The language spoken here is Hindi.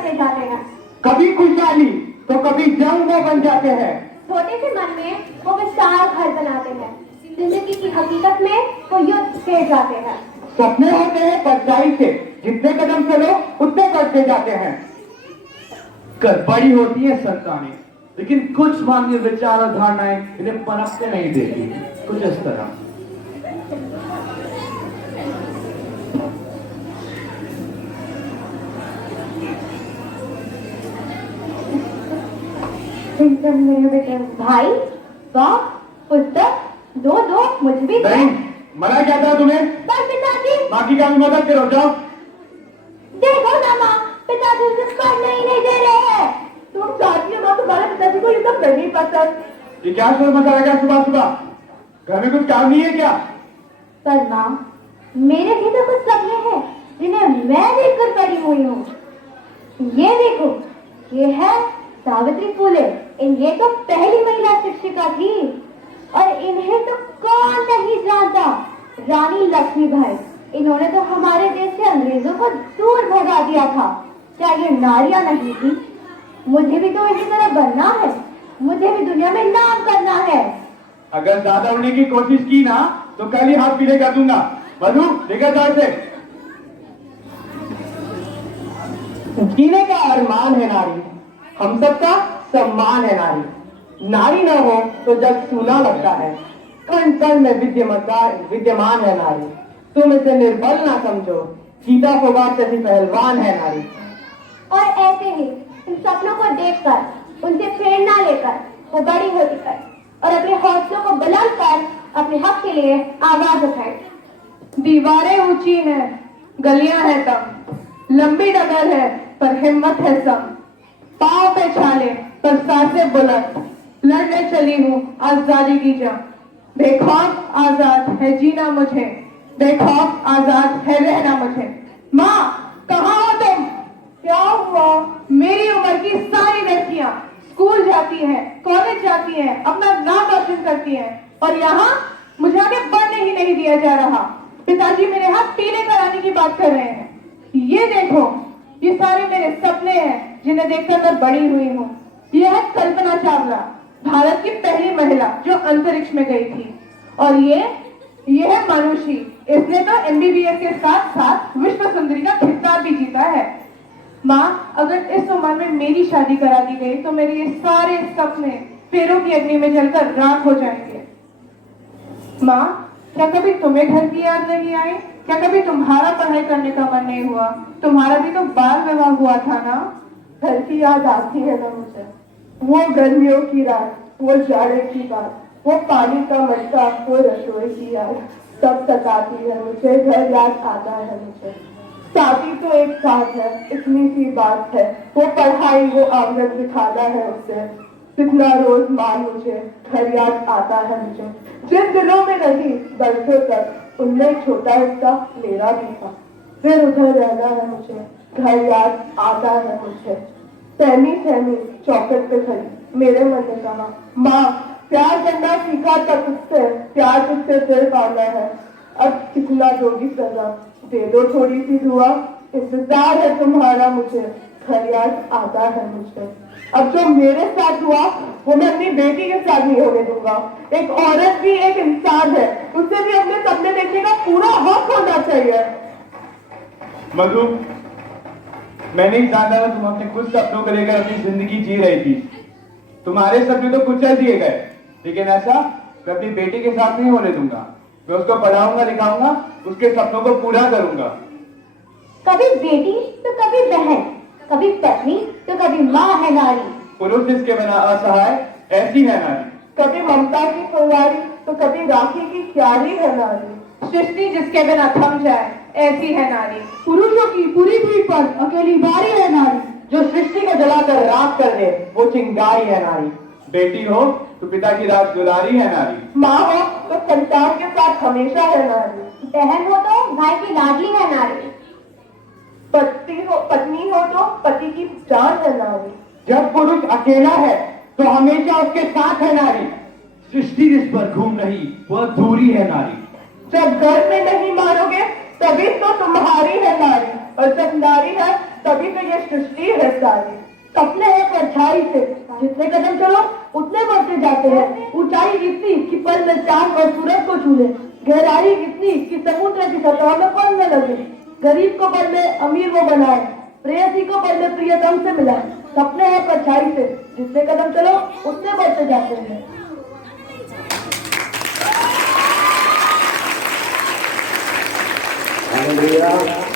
करते जाते हैं। कभी खुशहाली तो कभी जंग में बन जाते हैं। छोटे से मन में वो विशाल घर बनाते हैं, जिंदगी की हकीकत में वो युद्ध से जाते हैं। सपने होते हैं परछाई से, जितने कदम चलो उतने बढ़ते जाते हैं। कर बड़ी होती है संतानें, लेकिन कुछ मानवीय विचार और धारणाएं इन्हें पनपने नहीं देती। कुछ इस तरह। भाई वाह, पुस्तक दो दो, मुझे भी नहीं, मना क्या था तुम्हें? पर पिताजी, माँ की क्या मदद करो, जाओ। देखो ना माँ, पिताजी मुझे पढ़ने ही नहीं दे रहे हैं। तुम चाहती हो तुम्हारे पिताजी को ये सब नहीं पसंद। ये क्या शोर मचा रहा है सुबह सुबह? घर में कुछ काम नहीं है क्या? पर माँ, मेरे भी तो कुछ सपने हैं जिन्हें मैं देखकर पड़ी हुई हूँ। ये देखो, ये है सावित्री फुले। ये तो पहली महिला शिक्षिका थी, और इन्हें तो कौन नहीं जानता, रानी लक्ष्मीबाई। इन्होंने तो हमारे देश से अंग्रेजों को दूर भगा दिया था। क्या ये नारियां नहीं थी? मुझे भी तो इसी तरह बनना है, मुझे भी दुनिया में नाम करना है। अगर ज्यादा उड़ने की कोशिश की ना तो कल ही हाथ पीले कर दूंगा। मधु, लेकर जाओ इसे। जीने का अरमान है नारी, हम सबका सम्मान है नारी। नारी न हो तो जग सूना लगता है, कण कण में विद्यमान है नारी। तुम इसे निर्बल ना समझो, चीता फोगाट जैसी पहलवान है नारी। और ऐसे ही इन सपनों को देखकर, उनसे प्रेरणा लेकर वो बड़ी होती कर और अपने हौसलों को बुलंद कर अपने हक के लिए आवाज उठाए। दीवारें ऊंची हैं, गलियां हैं तंग, लंबी डगर है पर हिम्मत है सम, पांव पे छाले पर सांसें बुलंद, लड़ने चली हूँ आजादी की जंग। बेखौफ आजाद है जीना मुझे, बेखौफ आजाद है रहना मुझे। माँ, कहाँ हो तुम? क्या हुआ? मेरी उम्र की सारी लड़कियां स्कूल जाती हैं, कॉलेज जाती हैं, अपना नाम रोशन करती हैं, और यहाँ मुझे आगे बढ़ने ही नहीं दिया जा रहा। पिताजी मेरे हाथ पीले कराने की बात कर रहे हैं। ये देखो, ये सारे मेरे सपने हैं जिन्हें देखकर मैं बड़ी हुई हूँ। यह है कल्पना चावला, भारत की पहली महिला जो अंतरिक्ष में गई थी। और ये है मानुषी, इसने तो MBBS के साथ साथ विश्व सुंदरी का खिताब भी जीता है। माँ, अगर इस उम्र में मेरी शादी करा दी गई तो मेरे ये सारे सपने पेड़ों की अग्नि में जलकर राख हो जाएंगे। माँ, क्या कभी तुम्हें घर की याद नहीं आई? क्या कभी तुम्हारा पढ़ाई करने का मन नहीं हुआ? तुम्हारा भी तो बाल विवाह हुआ था ना? घर की याद आती है ना मुझे, वो गर्मियों की रात, वो जाड़े की बात, वो पानी का मटका, वो रसोई की याद, सब सताती है मुझे। घर याद आता है मुझे। शादी तो एक साथ है, इतनी सी बात है, वो पढ़ाई, वो आमदन दिखाना है उससे। कितना रोज मान मुझे, घर याद आता है मुझे। जिन दिनों में नहीं, बरसों तक, उनमें छोटा हिस्सा मेरा भी था। फिर उधर रहना है मुझे, घर याद आता है मुझे। सहमी सहमी चौखट पे खड़ी मेरे मन ने कहा, माँ, प्यार करना सीखा तब उससे, प्यार तुझसे फिर पाना है। अब कितना दोगी सजा, दे दो थोड़ी सी दुआ, इंतजार है तुम्हारा मुझे, घर याद आता है मुझे। अब जो मेरे साथ हुआ वो मैं अपनी बेटी के साथ नहीं होने दूंगा। एक औरत भी एक इंसान है, उसे भी अपने सपने देखने का पूरा हक होना चाहिए। मधु, मैं नहीं जानता था तुम अपने कुछ सपनों को लेकर अपनी जिंदगी जी रही थी। तुम्हारे सपने तो कुचल दिए गए, लेकिन ऐसा मैं अपनी बेटी के साथ नहीं होने दूंगा। मैं उसको पढ़ाऊंगा, लिखाऊंगा, उसके सपनों को पूरा करूंगा। कभी बेटी तो कभी बहन, कभी पत्नी तो कभी माँ है नारी। पुरुष जिसके बिना असहाय, ऐसी है नारी। कभी ममता की फुलवारी तो कभी राखी की क्यारी है नारी। सृष्टि जिसके बिना थम जाए, ऐसी है नारी। पुरुषों की पूरी पीठ पर अकेली बारी है नारी। जो सृष्टि को जलाकर राख कर दे, वो चिंगारी है नारी। बेटी हो तो पिता की रात दुलारी है नारी। माँ हो तो संतान के साथ हमेशा है नारी। बहन हो तो भाई की लाडली है नारी। पत्नी हो तो पति की जान है नारी। जब पुरुष अकेला है तो हमेशा उसके साथ है नारी। सृष्टि जिस पर घूम रही वह दूरी है नारी। जब घर में नहीं मारोगे तभी तो तुम्हारी है नारी, और जब नारी है तभी तो ये सृष्टि है सारी। सपने हैं परछाई से, जितने कदम चलो उतने बढ़ते जाते हैं। ऊंचाई इतनी कि पल में चांद और सूरज को छू ले, गहराई इतनी कि समुद्र की सतह में पल न लगे। गरीब को पल में अमीर वो बनाए, प्रेयसी को पल में प्रियतम से मिलाए। सपने हैं परछाई से, जितने कदम चलो उतने बढ़ते जाते हैं। हालेलुया।